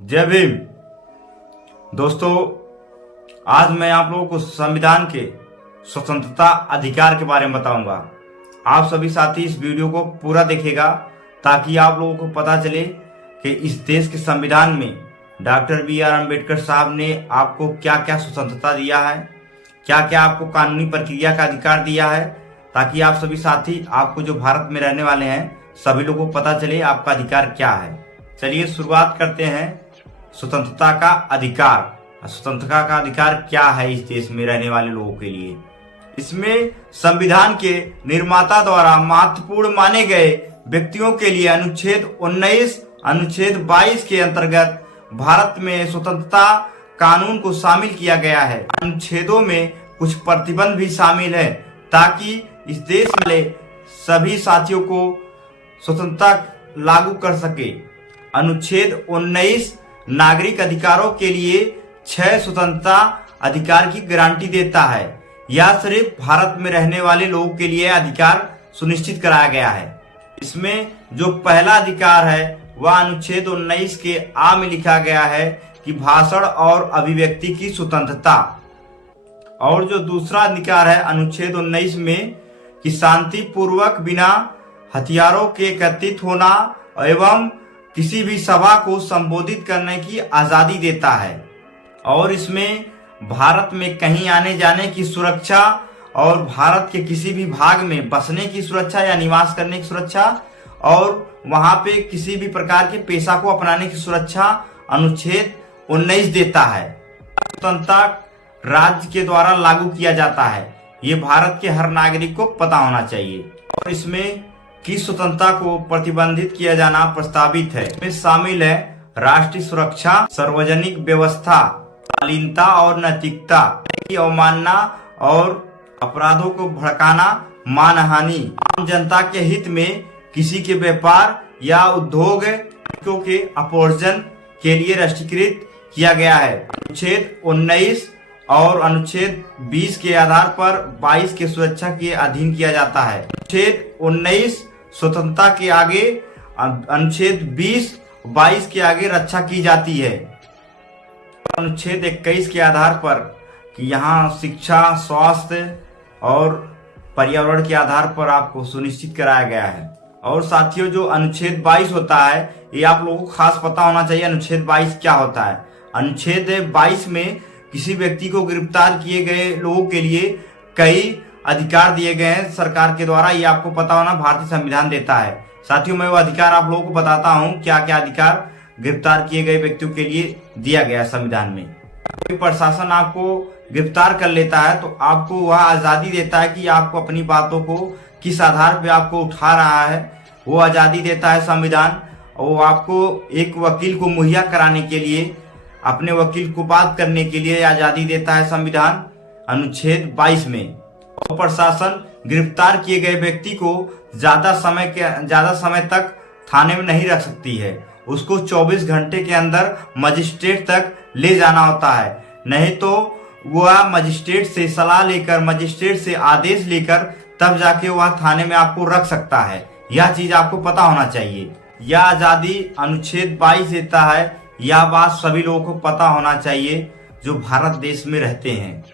जय भीम। दोस्तों, आज मैं आप लोगों को संविधान के स्वतंत्रता अधिकार के बारे में बताऊंगा। आप सभी साथी इस वीडियो को पूरा देखिएगा ताकि आप लोगों को पता चले कि इस देश के संविधान में डॉक्टर बी.आर. अम्बेडकर साहब ने आपको क्या क्या स्वतंत्रता दिया है, क्या क्या आपको कानूनी प्रक्रिया का अधिकार दिया है, ताकि आप सभी साथी, आपको जो भारत में रहने वाले हैं सभी लोगों को पता चले आपका अधिकार क्या है। चलिए शुरुआत करते हैं स्वतंत्रता का अधिकार। स्वतंत्रता का अधिकार क्या है इस देश में रहने वाले लोगों के लिए? इसमें संविधान के निर्माता द्वारा महत्वपूर्ण माने गए व्यक्तियों के लिए अनुच्छेद 19, अनुच्छेद 22 के अंतर्गत भारत में स्वतंत्रता कानून को शामिल किया गया है। अनुच्छेदों में कुछ प्रतिबंध भी शामिल है ताकि इस देश वाले सभी साथियों को स्वतंत्रता लागू कर सके। अनुच्छेद 19 नागरिक अधिकारों के लिए 6 स्वतंत्रता अधिकार की गारंटी देता है। यह सिर्फ भारत में रहने वाले लोगों के लिए अधिकार सुनिश्चित कराया गया है। इसमें जो पहला अधिकार है वह अनुच्छेद 19 के आ में लिखा गया है कि भाषण और अभिव्यक्ति की स्वतंत्रता। और जो दूसरा अधिकार है अनुच्छेद 19 में कि शांतिपूर्वक बिना हथियारों के एकत्रित होना एवं किसी भी सभा को संबोधित करने की आजादी देता है। और इसमें भारत में कहीं आने जाने की सुरक्षा और भारत के किसी भी भाग में बसने की सुरक्षा या निवास करने की सुरक्षा और वहां पे किसी भी प्रकार के पेशा को अपनाने की सुरक्षा अनुच्छेद 19 देता है। स्वतंत्रता राज्य के द्वारा लागू किया जाता है, ये भारत के हर नागरिक को पता होना चाहिए। और इसमें की स्वतंत्रता को प्रतिबंधित किया जाना प्रस्तावित है। इसमें शामिल है राष्ट्रीय सुरक्षा, सार्वजनिक व्यवस्था, शालीनता और नैतिकता, अवमानना और अपराधों को भड़काना, मानहानि, आम जनता के हित में किसी के व्यापार या उद्योग के अपोर्जन के लिए राष्ट्रीयकृत किया गया है। अनुच्छेद 19 और अनुच्छेद 20 के आधार पर 22 के सुरक्षा के अधीन किया जाता है। अनुच्छेद 19 स्वतंत्रता के आगे, अनुच्छेद 20 22 के आगे रक्षा की जाती है। अनुच्छेद 21 के आधार पर कि यहाँ शिक्षा, स्वास्थ्य और पर्यावरण के आधार पर आपको सुनिश्चित कराया गया है। और साथियों, जो अनुच्छेद 22 होता है ये आप लोगों को खास पता होना चाहिए। अनुच्छेद 22 क्या होता है? अनुच्छेद 22 में किसी व्यक्ति को गिरफ्तार किए गए लोगों के लिए कई अधिकार दिए गए हैं सरकार के द्वारा। ये आपको पता होना भारतीय संविधान देता है। साथियों, मैं वो अधिकार आप लोगों को बताता हूँ क्या क्या अधिकार गिरफ्तार किए गए व्यक्तियों के लिए दिया गया है संविधान में। कोई प्रशासन आपको गिरफ्तार कर लेता है तो आपको वह आजादी देता है कि आपको अपनी बातों को किस आधार पे आपको उठा रहा है, वो आजादी देता है संविधान। और वो आपको एक वकील को मुहैया कराने के लिए, अपने वकील को बात करने के लिए आजादी देता है संविधान अनुच्छेद 22 में। और प्रशासन गिरफ्तार किए गए व्यक्ति को ज्यादा समय तक थाने में नहीं रख सकती है। उसको 24 घंटे के अंदर मजिस्ट्रेट तक ले जाना होता है, नहीं तो वह मजिस्ट्रेट से सलाह लेकर, मजिस्ट्रेट से आदेश लेकर तब जाके वह थाने में आपको रख सकता है। यह चीज आपको पता होना चाहिए। यह आजादी अनुच्छेद 22 देता है। यह बात सभी लोगों को पता होना चाहिए जो भारत देश में रहते हैं।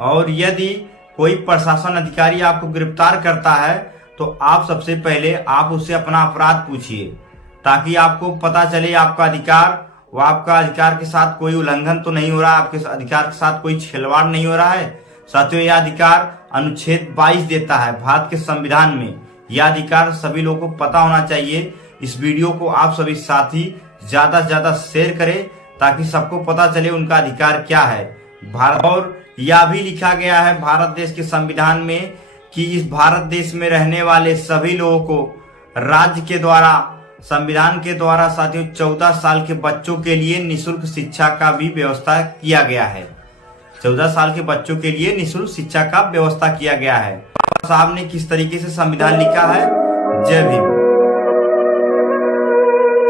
और यदि कोई प्रशासन अधिकारी आपको गिरफ्तार करता है तो आप सबसे पहले आप उससे अपना अपराध पूछिए ताकि आपको पता चले आपका अधिकार, वो आपका अधिकार के साथ कोई उल्लंघन तो नहीं हो रहा, आपके अधिकार के साथ कोई छेड़छाड़ नहीं हो रहा है। साथियों, यह अधिकार अनुच्छेद 22 देता है भारत के संविधान में। यह अधिकार सभी लोगों को पता होना चाहिए। इस वीडियो को आप सभी साथी ज्यादा से ज्यादा शेयर करें ताकि सबको पता चले उनका अधिकार क्या है भारत। और यह भी लिखा गया है भारत देश के संविधान में कि इस भारत देश में रहने वाले सभी लोगों को राज्य के द्वारा, संविधान के द्वारा साथियों 14 साल के बच्चों के लिए निःशुल्क शिक्षा का भी व्यवस्था किया गया है। 14 साल के बच्चों के लिए निःशुल्क शिक्षा का व्यवस्था किया गया है। साहब ने किस तरीके से संविधान लिखा है। जय भीम।